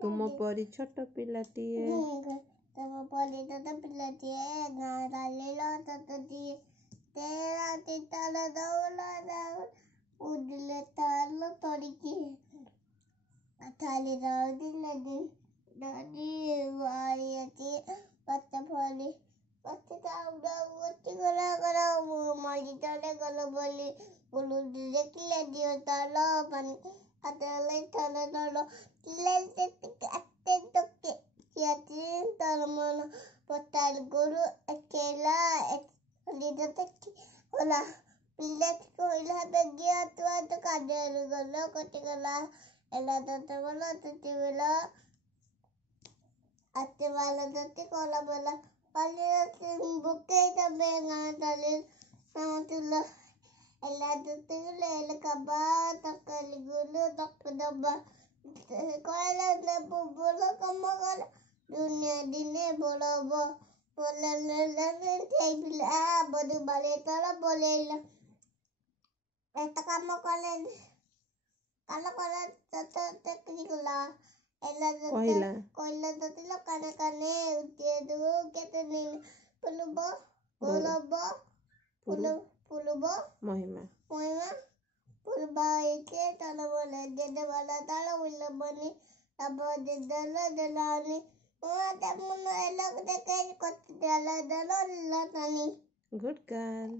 तुम परी छोट पिलाटीए तुम परी छोट पिलाटीए गाँ डालिलो ततटिए तेरा तिताला दौला उड़ले तालो तोड़िकी थाली दादी नदी दादी वायती पत्ता फली पत्ता ताउडा वत्ती करा माली ताले गलो बोली बोलू देखले दियो तालो पानी अतले तालो ले अत्ते तोके याती तालमन पत्ता गुरु अकेला लिदतकी होला पिलेट को इला बेगिया तो कादर गलो कोटिकला एला तो बोला तती बोला अत्ते वाला तती कोला बोला पाले बुके तबे गांडले नातुला एला तती ले कबा तकल गुलो तक दबा कोला ने बोला कमगल दुनिया दिने बोला बोला ले तेबिला बदु बाले तला बोलेला एता काम कोले काला कोला टेक्निकला एला कोइला ततिला काने उते दो केतने पुलबो पुलबो महिमा पुलबा के तला बोले देदे वाला तला बोला बनी अब देदला दलानी Ada muna elok dekai kot dala dala latani. Good girl.